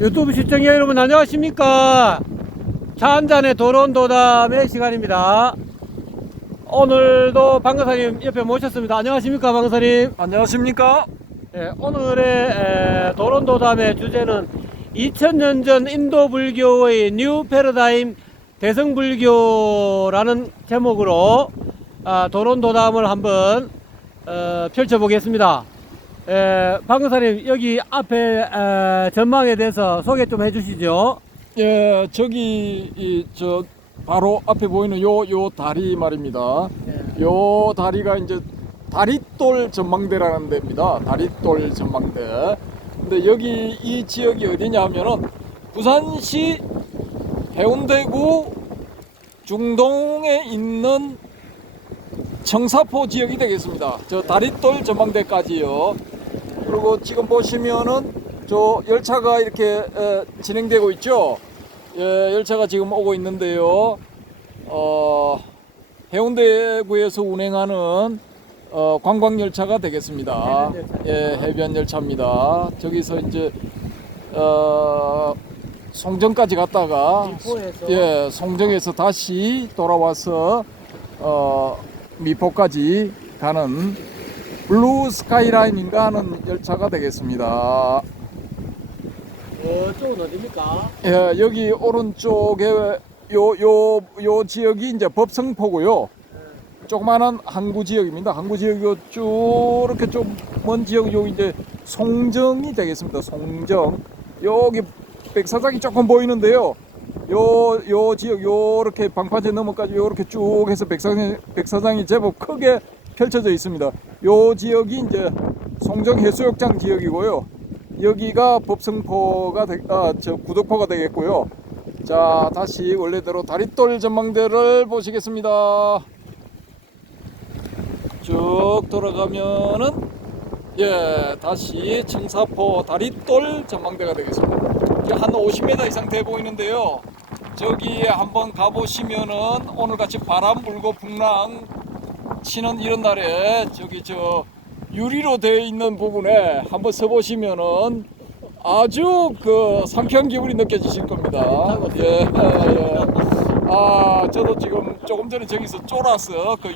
유튜브 시청자 여러분 안녕하십니까. 차 한잔의 도론도담의 시간입니다. 오늘도 방금사님 옆에 모셨습니다. 안녕하십니까 방금사님. 안녕하십니까? 예, 오늘의 도론도담의 주제는 2000년 전 인도 불교의 뉴 패러다임 대성불교라는 제목으로 도론도담을 한번 펼쳐보겠습니다. 방금사님 여기 앞에 전망에 대해서 소개 좀 해주시죠. 예, 저기 저 바로 앞에 보이는 요 다리 말입니다. 요 다리가 이제 다리돌 전망대라는 데입니다. 다리돌 전망대. 근데 여기 이 지역이 어디냐 하면은 부산시 해운대구 중동에 있는 청사포 지역이 되겠습니다. 저 다리돌 전망대까지요. 그리고 지금 보시면은 저 열차가 이렇게 진행되고 있죠. 예, 열차가 지금 오고 있는데요. 해운대구에서 운행하는 관광 열차가 되겠습니다. 예, 해변 열차입니다. 저기서 이제 송정까지 갔다가 예, 송정에서 다시 돌아와서 미포까지 가는 블루 스카이라인인가 하는 열차가 되겠습니다. 저쪽은 어디입니까? 예, 여기 오른쪽에 요 지역이 이제 법성포고요. 조그마한 항구 지역입니다. 항구 지역이 쭉 이렇게 좀 먼 지역 여기 이제 송정이 되겠습니다. 송정. 여기 백사장이 조금 보이는데요. 요 지역 요렇게 방파제 너머까지 요렇게 쭉 해서 백사장이 제법 크게 펼쳐져 있습니다. 요 지역이 이제 송정 해수욕장 지역이고요. 여기가 법성포가 저 구덕포가 되겠고요. 자, 다시 원래대로 다리돌 전망대를 보시겠습니다. 쭉 돌아가면은 예, 다시 청사포 다리돌 전망대가 되겠습니다. 한 50m 이상 돼 보이는데요. 저기에 한번 가보시면은 오늘같이 바람 불고 풍랑 치는 이런 날에 저기 저 유리로 되어 있는 부분에 한번 서 보시면은 아주 그 상쾌한 기분이 느껴지실 겁니다. 예, 예. 저도 지금 조금 전에 저기서 쫄아서 그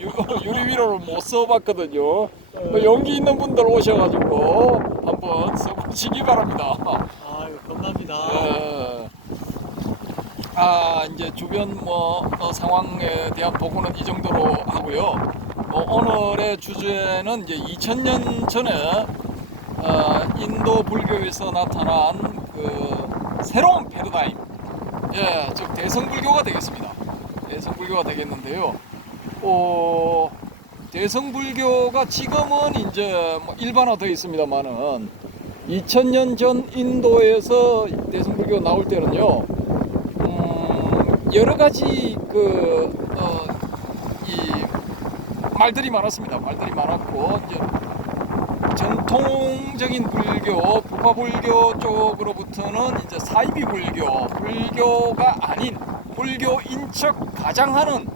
유리 위로를 못 써봤거든요. 그 용기 있는 분들 오셔가지고 한번 써보시기 바랍니다. 아유, 감사합니다. 예. 이제 주변 상황에 대한 보고는 이 정도로 하고요. 오늘의 주제는 이제 2000년 전에 인도 불교에서 나타난 그 새로운 패러다임, 예, 즉 대성불교가 되겠습니다. 대성불교가 되겠는데요. 대성불교가 지금은 이제 일반화되어 있습니다만은 2000년 전 인도에서 대성불교가 나올 때는요, 여러 가지 이 말들이 많았습니다. 말들이 많았고 이제 전통적인 불교, 부파불교 쪽으로부터는 이제 사이비 불교가 아닌 불교인 척 가장하는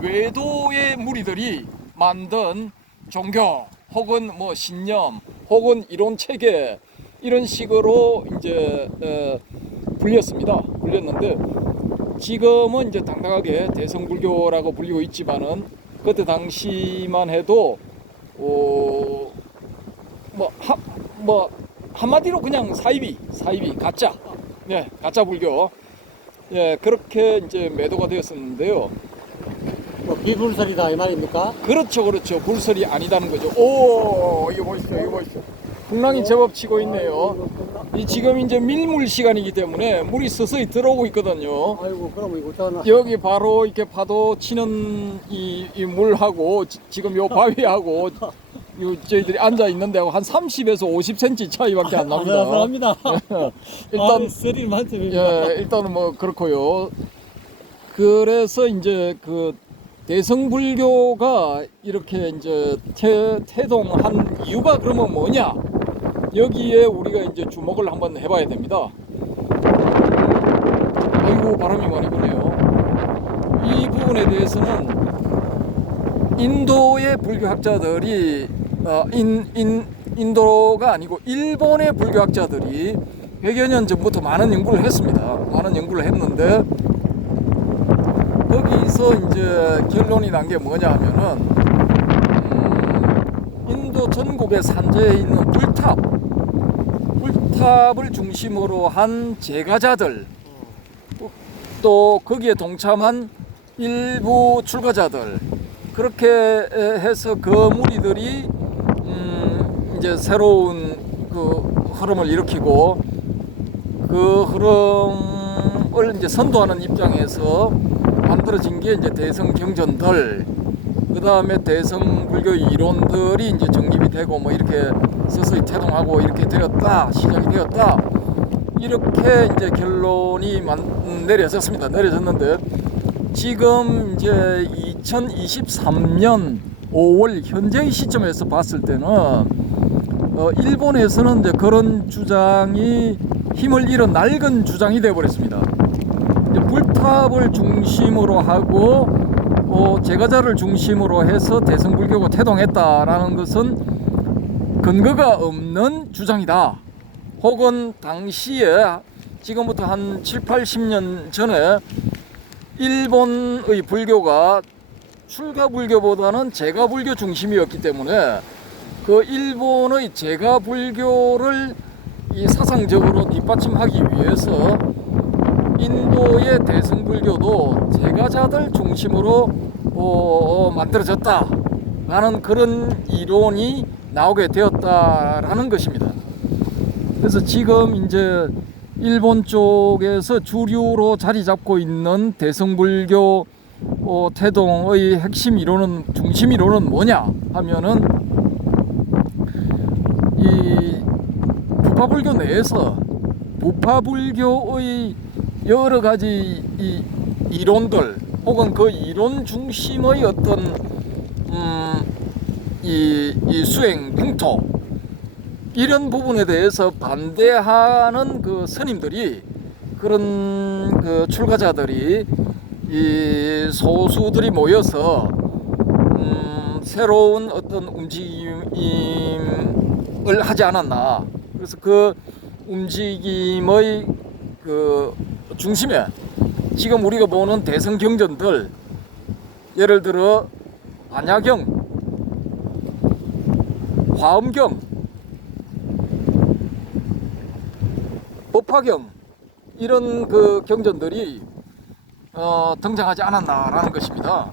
외도의 무리들이 만든 종교 혹은 신념 혹은 이론 체계 이런 식으로 이제 불렸는데 지금은 이제 당당하게 대성불교라고 불리고 있지만은 그때 당시만 해도 한마디로 그냥 사이비 가짜, 예, 가짜 불교, 예, 그렇게 이제 매도가 되었었는데요. 비불설이다 이 말입니까? 그렇죠. 불설이 아니다는 거죠. 이거 보십시오. 풍랑이 제법 치고 있네요. 이 지금 이제 밀물 시간이기 때문에 물이 서서히 들어오고 있거든요. 아이고, 그럼 이거 어쩌나. 여기 바로 이렇게 파도 치는 이 물하고 지금 요 바위하고 저희들이 앉아 있는데 한 30에서 50cm 차이밖에 안 납니다. 감사합니다. 일단 스릴 만점입니다. 예, 일단은 그렇고요. 그래서 이제 그 대성불교가 이렇게 이제 태동한 이유가 그러면 뭐냐? 여기에 우리가 이제 주목을 한번 해봐야 됩니다. 아이고, 바람이 많이 부네요. 이 부분에 대해서는 인도의 불교학자들이 인도가 아니고 일본의 불교학자들이 100여 년 전부터 많은 연구를 했습니다. 많은 연구를 했는데 거기서 이제 결론이 난 게 뭐냐 하면은 인도 전국의 산지에 있는 불탑을 중심으로 한 제가자들, 또 거기에 동참한 일부 출가자들, 그렇게 해서 그 무리들이 이제 새로운 그 흐름을 일으키고, 그 흐름을 이제 선도하는 입장에서 만들어진 게 이제 대성경전들, 그 다음에 대성불교 이론들이 이제 정립이 되고 뭐 이렇게 서서히 태동하고 이렇게 되었다, 시작이 되었다, 이렇게 이제 결론이 내려졌는데, 지금 이제 2023년 5월 현재의 시점에서 봤을 때는 일본에서는 이제 그런 주장이 힘을 잃어 낡은 주장이 되어버렸습니다. 불탑을 중심으로 하고 제가자를 중심으로 해서 대성불교가 태동했다라는 것은 근거가 없는 주장이다. 혹은 당시에 지금부터 한 7, 80년 전에 일본의 불교가 출가불교보다는 제가불교 중심이었기 때문에 그 일본의 제가불교를 이 사상적으로 뒷받침하기 위해서 인도의 대성불교도 제가자들 중심으로 만들어졌다라는 그런 이론이 나오게 되었다라는 것입니다. 그래서 지금 이제 일본 쪽에서 주류로 자리 잡고 있는 대성불교 태동의 핵심 이론은, 중심 이론은 뭐냐 하면은 이 부파불교 내에서 부파불교의 여러 가지 이 이론들, 혹은 그 이론 중심의 어떤 이 수행 풍토, 이런 부분에 대해서 반대하는 그 스님들이, 그런 그 출가자들이, 이 소수들이 모여서 새로운 어떤 움직임을 하지 않았나. 그래서 그 움직임의 그 중심에 지금 우리가 보는 대성경전들, 예를 들어 반야경, 화엄경, 법화경, 이런 그 경전들이 등장하지 않았나라는 것입니다.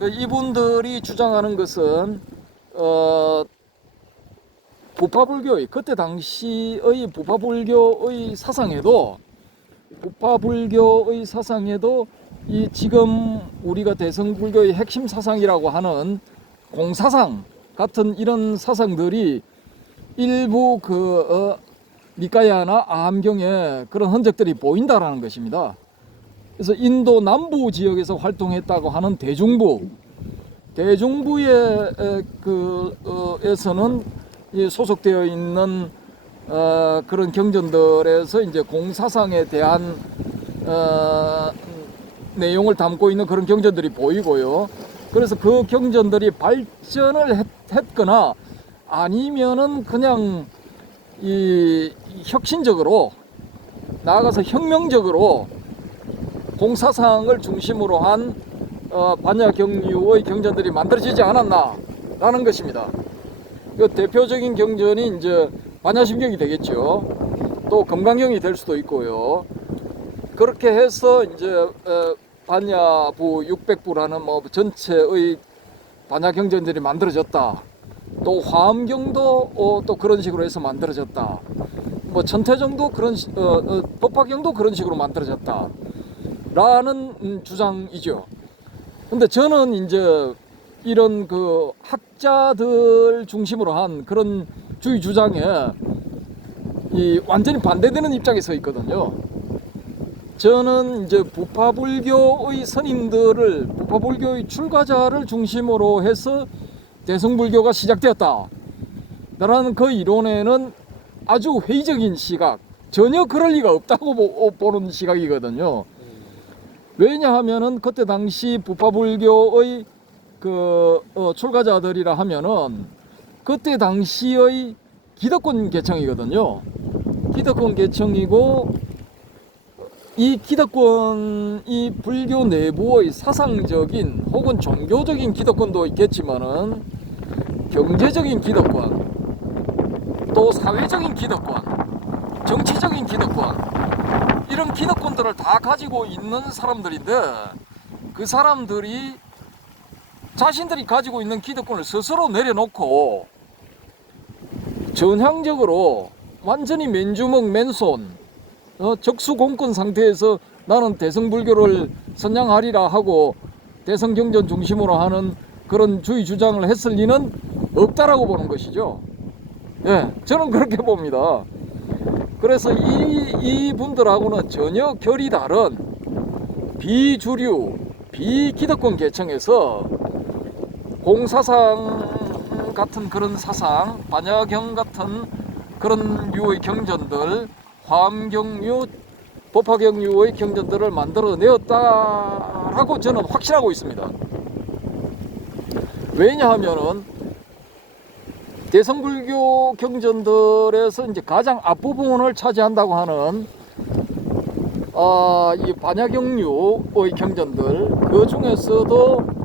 이분들이 주장하는 것은 부파불교의, 그때 당시의 부파불교의 사상에도 이 지금 우리가 대성불교의 핵심 사상이라고 하는 공사상 같은 이런 사상들이 일부 그 니까야나 아함경에 그런 흔적들이 보인다라는 것입니다. 그래서 인도 남부 지역에서 활동했다고 하는 대중부의 에서는 소속되어 있는 그런 경전들에서 이제 공사상에 대한 내용을 담고 있는 그런 경전들이 보이고요. 그래서 그 경전들이 발전을 했거나 아니면은 그냥 이 혁신적으로, 나아가서 혁명적으로 공사상을 중심으로 한 반야경류의 경전들이 만들어지지 않았나라는 것입니다. 그 대표적인 경전이 이제 반야심경이 되겠죠. 또 금강경이 될 수도 있고요. 그렇게 해서 이제 반야부 600부라는 뭐 전체의 반야경전들이 만들어졌다. 또 화엄경도 또 그런 식으로 해서 만들어졌다. 뭐 천태정도 그런 법화경도 그런 식으로 만들어졌다. 라는 주장이죠. 근데 저는 이제 이런 그 학자들 중심으로 한 그런 주의 주장에 이 완전히 반대되는 입장에 서 있거든요. 저는 이제 부파불교의 스님들을, 부파불교의 출가자를 중심으로 해서 대성불교가 시작되었다 라는 그 이론에는 아주 회의적인 시각, 전혀 그럴 리가 없다고 보는 시각이거든요. 왜냐하면은 그때 당시 부파불교의 그 출가자들이라 하면은 그때 당시의 기득권 계층이거든요. 기득권 계층이고, 이 기득권, 이 불교 내부의 사상적인 혹은 종교적인 기득권도 있겠지만은 경제적인 기득권, 또 사회적인 기득권, 정치적인 기득권, 이런 기득권들을 다 가지고 있는 사람들인데, 그 사람들이 자신들이 가지고 있는 기득권을 스스로 내려놓고 전향적으로 완전히 맨주먹 맨손 적수공권 상태에서 나는 대성불교를 선양하리라 하고 대성경전 중심으로 하는 그런 주의 주장을 했을 리는 없다라고 보는 것이죠. 예, 저는 그렇게 봅니다. 그래서 이 분들하고는 전혀 결이 다른 비주류, 비기득권 계층에서 공사상 같은 그런 사상, 반야경 같은 그런 류의 경전들, 화엄경류, 법화경류의 경전들을 만들어내었다라고 저는 확신하고 있습니다. 왜냐하면은 대성불교 경전들에서 이제 가장 앞부분을 차지한다고 하는 이 반야경류의 경전들, 그 중에서도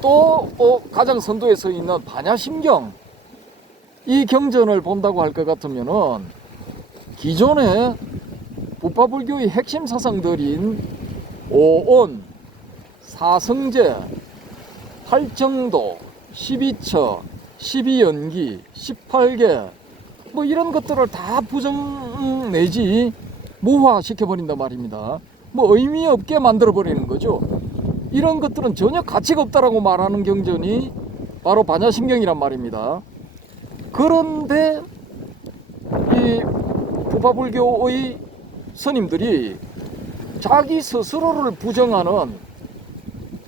또 가장 선두에 서 있는 반야심경, 이 경전을 본다고 할 것 같으면은 기존의 부파불교의 핵심 사상들인 오온, 사성제, 팔정도, 12처, 12연기, 18개 뭐 이런 것들을 다 부정 내지 무화시켜버린단 말입니다. 뭐 의미 없게 만들어버리는 거죠. 이런 것들은 전혀 가치가 없다라고 말하는 경전이 바로 반야심경이란 말입니다. 그런데 이 부파불교의 스님들이 자기 스스로를 부정하는,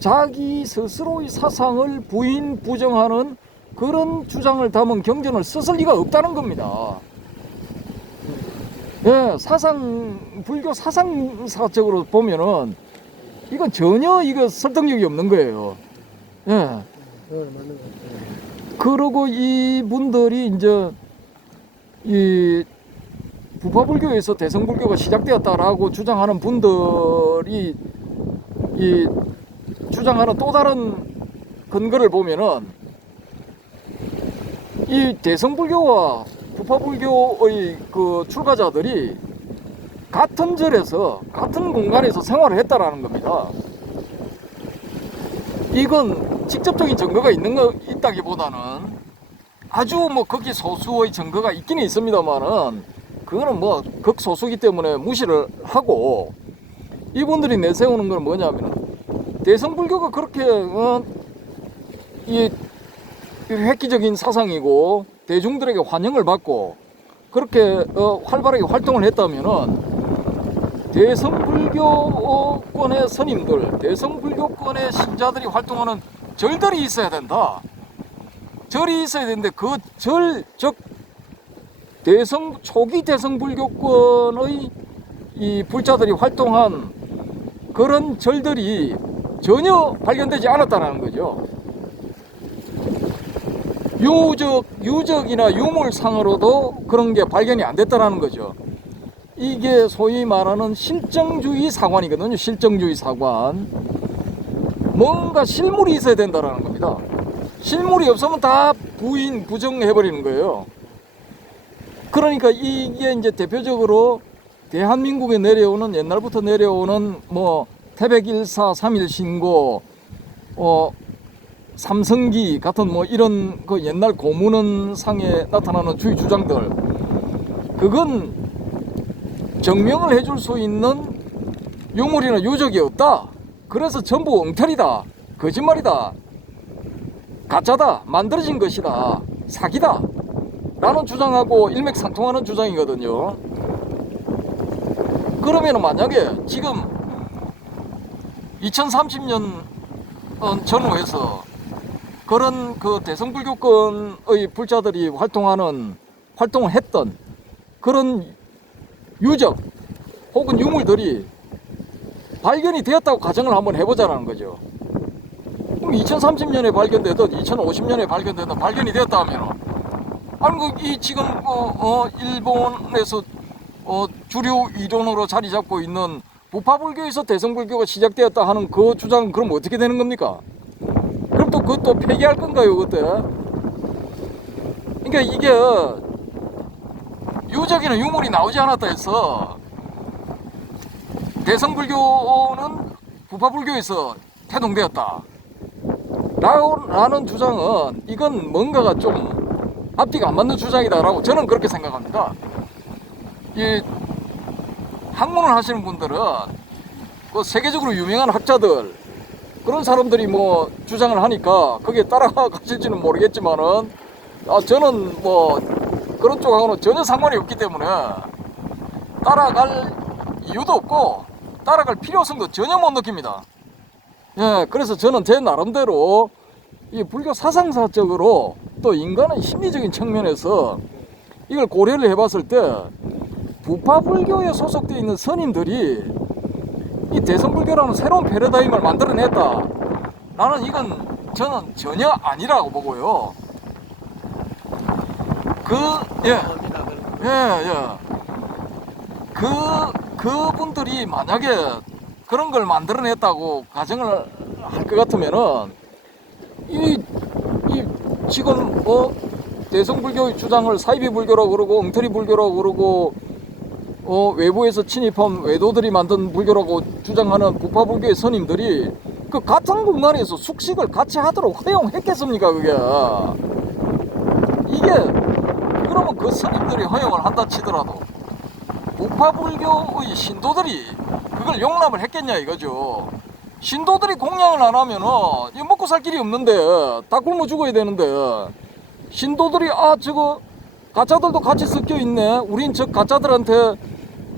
자기 스스로의 사상을 부정하는 그런 주장을 담은 경전을 썼을 리가 없다는 겁니다. 예, 불교 사상사적으로 보면은 이건 전혀 설득력이 없는 거예요. 예. 맞는 것 같아요. 그러고 이분들이 이제 이 부파불교에서 대성불교가 시작되었다라고 주장하는 분들이 이 주장하는 또 다른 근거를 보면은 이 대성불교와 부파불교의 그 출가자들이 같은 절에서 같은 공간에서 생활을 했다라는 겁니다. 이건 직접적인 증거가 있다기보다는 아주 뭐 극히 소수의 증거가 있기는 있습니다만은 그거는 뭐 극소수기 때문에 무시를 하고, 이분들이 내세우는 건 뭐냐면은 대성불교가 그렇게 이 획기적인 사상이고 대중들에게 환영을 받고 그렇게 활발하게 활동을 했다면은 대성불교권의 스님들, 대성불교권의 신자들이 활동하는 절들이 있어야 된다. 절이 있어야 되는데 그 절, 즉 초기 대성불교권의 이 불자들이 활동한 그런 절들이 전혀 발견되지 않았다는 거죠. 유적이나 유물상으로도 그런 게 발견이 안 됐다는 거죠. 이게 소위 말하는 실정주의 사관이거든요. 실정주의 사관. 뭔가 실물이 있어야 된다는 겁니다. 실물이 없으면 다 부정해버리는 거예요. 그러니까 이게 이제 대표적으로 대한민국에 내려오는, 옛날부터 내려오는 뭐 태백일사, 삼일신고, 삼성기 같은 뭐 이런 그 옛날 고문원상에 나타나는 주의 주장들, 그건 증명을 해줄 수 있는 유물이나 유적이 없다. 그래서 전부 엉터리다, 거짓말이다, 가짜다, 만들어진 것이다, 사기다 라는 주장하고 일맥상통하는 주장이거든요. 그러면 만약에 지금 2030년 전후에서 그런 그 대성불교권의 불자들이 활동을 했던 그런 유적 혹은 유물들이 발견이 되었다고 가정을 한번 해보자라는 거죠. 그럼 2030년에 발견되든 2050년에 발견되든 발견이 되었다 하면 아니 이 지금 일본에서 주류 이론으로 자리 잡고 있는 부파불교에서 대성불교가 시작되었다 하는 그 주장은 그럼 어떻게 되는 겁니까? 그럼 또 그것도 폐기할 건가요, 그때? 그러니까 이게 유적에는 유물이 나오지 않았다 해서 대성불교는 부파불교에서 태동되었다 라는 주장은 이건 뭔가가 좀 앞뒤가 안 맞는 주장이다라고 저는 그렇게 생각합니다. 이 학문을 하시는 분들은 그 세계적으로 유명한 학자들 그런 사람들이 뭐 주장을 하니까 거기에 따라가실지는 모르겠지만은 저는 뭐 그런 쪽하고는 전혀 상관이 없기 때문에 따라갈 이유도 없고 따라갈 필요성도 전혀 못 느낍니다. 예, 그래서 저는 제 나름대로 이 불교 사상사적으로 또 인간의 심리적인 측면에서 이걸 고려를 해봤을 때 부파불교에 소속되어 있는 스님들이 이 대성불교라는 새로운 패러다임을 만들어냈다. 나는 이건 저는 전혀 아니라고 보고요. 그분들이 만약에 그런 걸 만들어냈다고 가정을 할 것 같으면은 지금 대성불교의 주장을 사이비불교라고 그러고 엉터리불교라고 그러고 외부에서 침입한 외도들이 만든 불교라고 주장하는 부파불교의 스님들이 그 같은 공간에서 숙식을 같이 하도록 허용했겠습니까? 이게 그러면 그 스님들이 허용을 한다 치더라도 부파불교의 신도들이 그걸 용납을 했겠냐 이거죠. 신도들이 공양을 안 하면은 먹고 살 길이 없는데 다 굶어 죽어야 되는데 신도들이 저거 가짜들도 같이 섞여 있네. 우린 저 가짜들한테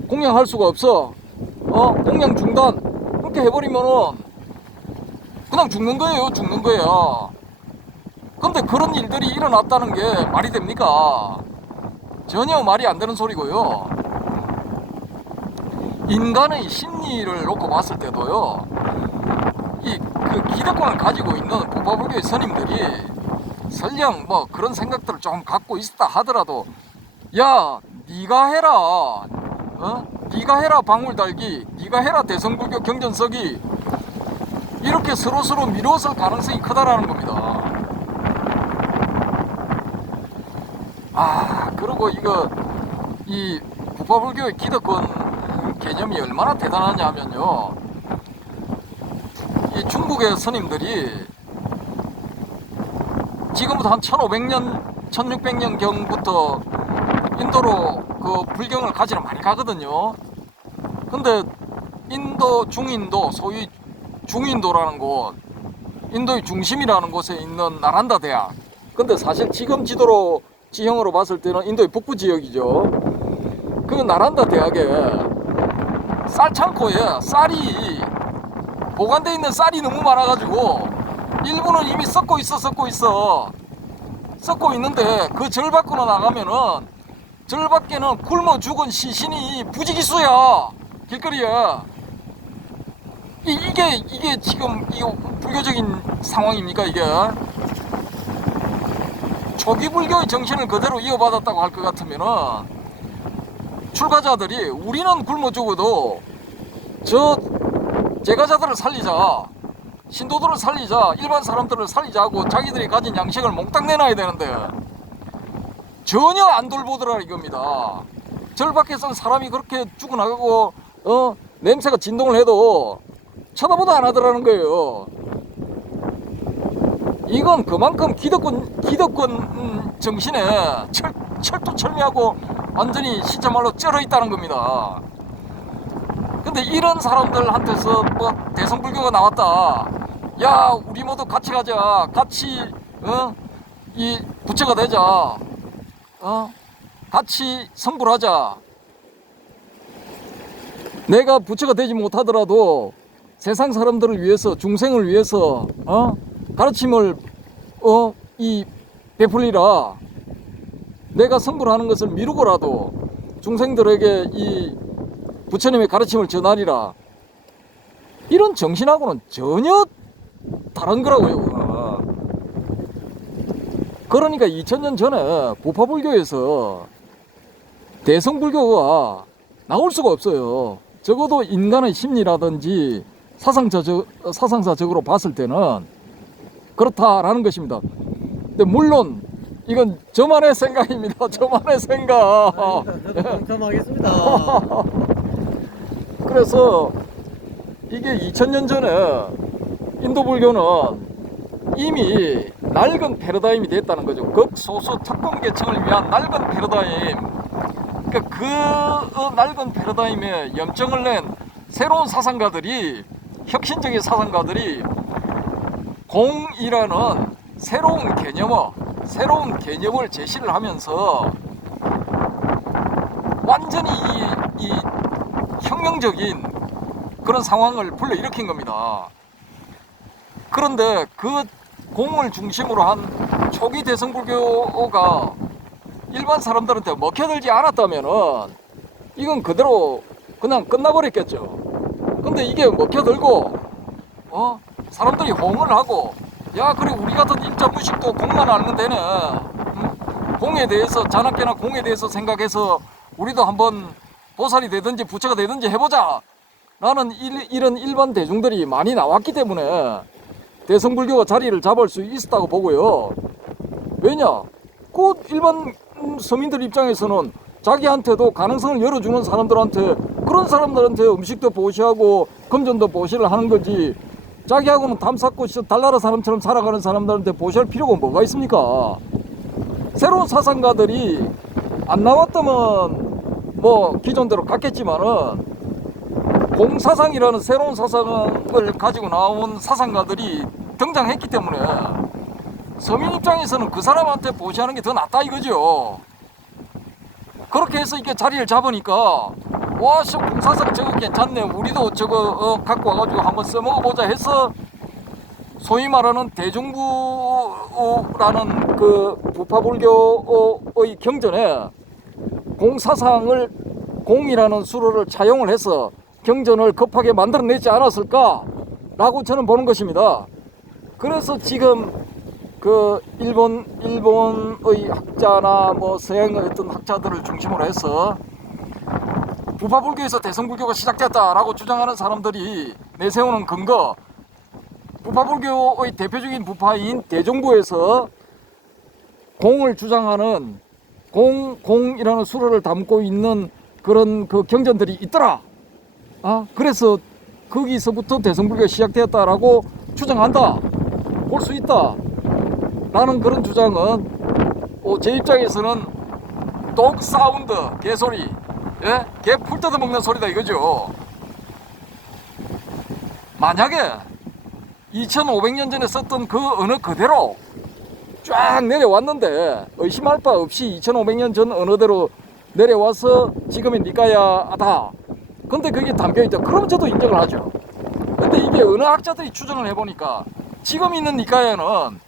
공양할 수가 없어. 공양 중단. 그렇게 해버리면은 그냥 죽는 거예요. 죽는 거예요. 근데 그런 일들이 일어났다는 게 말이 됩니까? 전혀 말이 안 되는 소리고요. 인간의 심리를 놓고 봤을 때도요. 그 기득권을 가지고 있는 부파불교의 스님들이 설령 뭐 그런 생각들을 조금 갖고 있었다 하더라도 야 네가 해라 네가 해라 방울달기 네가 해라 대성불교 경전서기 이렇게 서로서로 미루었을 가능성이 크다라는 겁니다. 그리고 이 부파불교의 기득권 개념이 얼마나 대단하냐 하면요, 이 중국의 스님들이 지금부터 한 1500년, 1600년 경부터 인도로 그 불경을 가지러 많이 가거든요. 근데 인도, 중인도, 소위 중인도라는 곳, 인도의 중심이라는 곳에 있는 나란다 대학. 근데 사실 지금 지형으로 봤을 때는 인도의 북부 지역이죠. 그 나란다 대학에 쌀창고에 쌀이 보관되어 있는 쌀이 너무 많아가지고 일부는 이미 썩고 있는데 그 절 밖으로 나가면은 절 밖에는 굶어 죽은 시신이 부지기수야. 길거리에. 이게 지금 불교적인 상황입니까? 이게 초기 불교의 정신을 그대로 이어받았다고 할 것 같으면은 출가자들이 우리는 굶어 죽어도 저 제가자들을 살리자, 신도들을 살리자, 일반 사람들을 살리자고 자기들이 가진 양식을 몽땅 내놔야 되는데 전혀 안 돌보더라 이겁니다. 절 밖에선 사람이 그렇게 죽어나가고 냄새가 진동을 해도 쳐다보도 안 하더라는 거예요. 이건 그만큼 기득권 정신에 철두철미하고 완전히 시자말로 쩔어 있다는 겁니다. 근데 이런 사람들한테서 뭐 대성불교가 나왔다, 야 우리 모두 같이 가자, 같이 이 부처가 되자, 같이 성불하자, 내가 부처가 되지 못하더라도 세상 사람들을 위해서, 중생을 위해서 가르침을 베풀리라, 내가 성불하는 것을 미루고라도 중생들에게 이 부처님의 가르침을 전하리라, 이런 정신하고는 전혀 다른 거라고요. 그러니까 2000년 전에 부파불교에서 대성불교가 나올 수가 없어요. 적어도 인간의 심리라든지 사상사적으로 봤을 때는 그렇다라는 것입니다. 근데 물론 이건 저만의 생각입니다. 저만의 생각. 저도 동참하겠습니다. 그래서 이게 2000년 전에 인도불교는 이미 낡은 패러다임이 됐다는 거죠. 극소수 특권 계층을 위한 낡은 패러다임. 그러니까 그 낡은 패러다임에 염증을 낸 새로운 사상가들이, 혁신적인 사상가들이 공이라는 새로운 개념을 제시를 하면서 완전히 이 혁명적인 그런 상황을 불러일으킨 겁니다. 그런데 그 공을 중심으로 한 초기 대성불교가 일반 사람들한테 먹혀들지 않았다면은 이건 그대로 그냥 끝나버렸겠죠. 근데 이게 먹혀들고 사람들이 호응을 하고, 야 그래 우리 같은 일자무식도 공만 알면 되네. 공에 대해서, 자나깨나 공에 대해서 생각해서 우리도 한번 보살이 되든지 부처가 되든지 해보자 라는 이런 일반 대중들이 많이 나왔기 때문에 대성불교가 자리를 잡을 수 있었다고 보고요. 왜냐? 그 일반 서민들 입장에서는 자기한테도 가능성을 열어주는 사람들한테, 그런 사람들한테 음식도 보시하고 금전도 보시를 하는 거지, 자기하고는 담쌓고 달나라 사람처럼 살아가는 사람들한테 보시할 필요가 뭐가 있습니까? 새로운 사상가들이 안 나왔다면 뭐 기존대로 갔겠지만은 공사상이라는 새로운 사상을 가지고 나온 사상가들이 등장했기 때문에 서민 입장에서는 그 사람한테 보시하는 게 더 낫다 이거죠. 그렇게 해서 이게 자리를 잡으니까 와, 공사상 저거 괜찮네, 우리도 저거 갖고 와가지고 한번 써먹어보자 해서 소위 말하는 대중부라는 그 부파불교의 경전에 공사상을, 공이라는 수로를 차용을 해서 경전을 급하게 만들어내지 않았을까라고 저는 보는 것입니다. 그래서 지금 그 일본의 학자나 뭐 서양의 어떤 학자들을 중심으로 해서 부파불교에서 대성불교가 시작됐다라고 주장하는 사람들이 내세우는 근거, 부파불교의 대표적인 부파인 대종부에서 공을 주장하는 공이라는 수로를 담고 있는 그런 그 경전들이 있더라. 그래서 거기서부터 대성불교가 시작되었다라고 주장한다, 볼 수 있다 라는 그런 주장은 제 입장에서는 독 사운드, 개소리, 개 풀 뜯어 먹는 소리다 이거죠. 만약에 2500년 전에 썼던 그 언어 그대로 쫙 내려왔는데 의심할 바 없이 2500년 전 언어대로 내려와서 지금의 니까야다, 근데 그게 담겨있다, 그럼 저도 인정을 하죠. 근데 이게 언어학자들이 추정을 해보니까 지금 있는 니까야는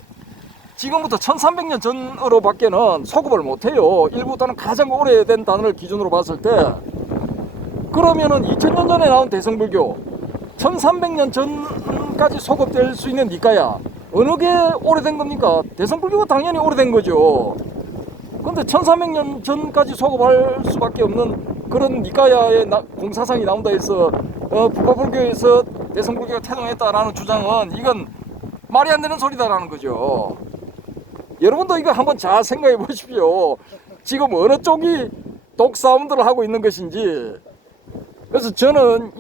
지금부터 1300년 전으로 밖에는 소급을 못해요. 일부터는 가장 오래된 단어를 기준으로 봤을 때. 그러면은 2000년 전에 나온 대성불교 1300년 전까지 소급될 수 있는 니까야 어느 게 오래된 겁니까? 대성불교가 당연히 오래된 거죠. 근데 1300년 전까지 소급할 수밖에 없는 그런 니까야의 공사상이 나온다 해서 부파불교에서 대성불교가 태동했다라는 주장은 이건 말이 안 되는 소리다라는 거죠. 여러분도 이거 한번 잘 생각해 보십시오. 지금 어느 쪽이 독 사운드를 하고 있는 것인지. 그래서 저는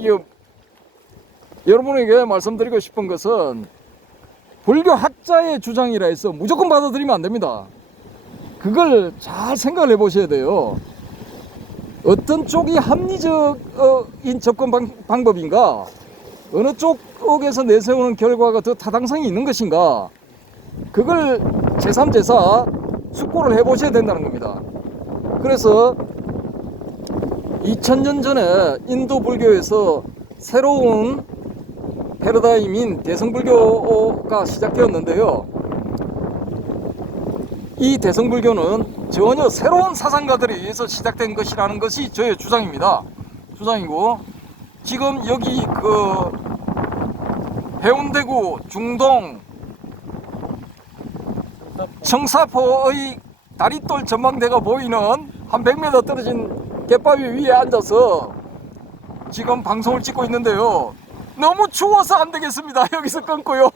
여러분에게 말씀드리고 싶은 것은 불교 학자의 주장이라 해서 무조건 받아들이면 안 됩니다. 그걸 잘 생각을 해 보셔야 돼요. 어떤 쪽이 합리적인 접근 방법인가, 어느 쪽에서 내세우는 결과가 더 타당성이 있는 것인가, 그걸 제3, 제4 숙고를 해보셔야 된다는 겁니다. 그래서 2000년 전에 인도 불교에서 새로운 패러다임인 대성불교가 시작되었는데요. 이 대성불교는 전혀 새로운 사상가들에 의해서 시작된 것이라는 것이 저의 주장입니다. 주장이고, 지금 여기 그 해운대구, 중동, 청사포의 다리돌 전망대가 보이는 한 100m 떨어진 갯바위 위에 앉아서 지금 방송을 찍고 있는데요. 너무 추워서 안 되겠습니다. 여기서 끊고요.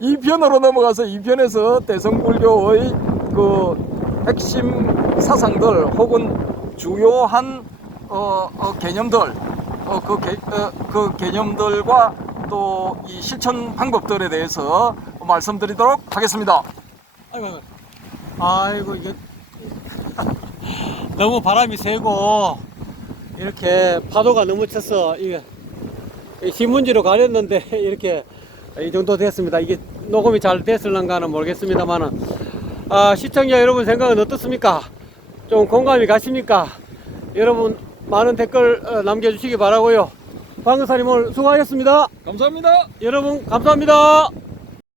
2편으로 넘어가서 2편에서 대성불교의 그 핵심 사상들 혹은 주요한 개념들 그 개념들과 또 이 실천 방법들에 대해서 말씀드리도록 하겠습니다. 아이고 이게 너무 바람이 세고 이렇게 파도가 너무 쳐서 이게 신문지로 가렸는데 이렇게 이 정도 됐습니다. 이게 녹음이 잘 됐을런가는 모르겠습니다만은 시청자 여러분 생각은 어떻습니까? 좀 공감이 가십니까? 여러분 많은 댓글 남겨주시기 바라고요. 방금사님 오늘 수고하셨습니다. 감사합니다. 여러분 감사합니다.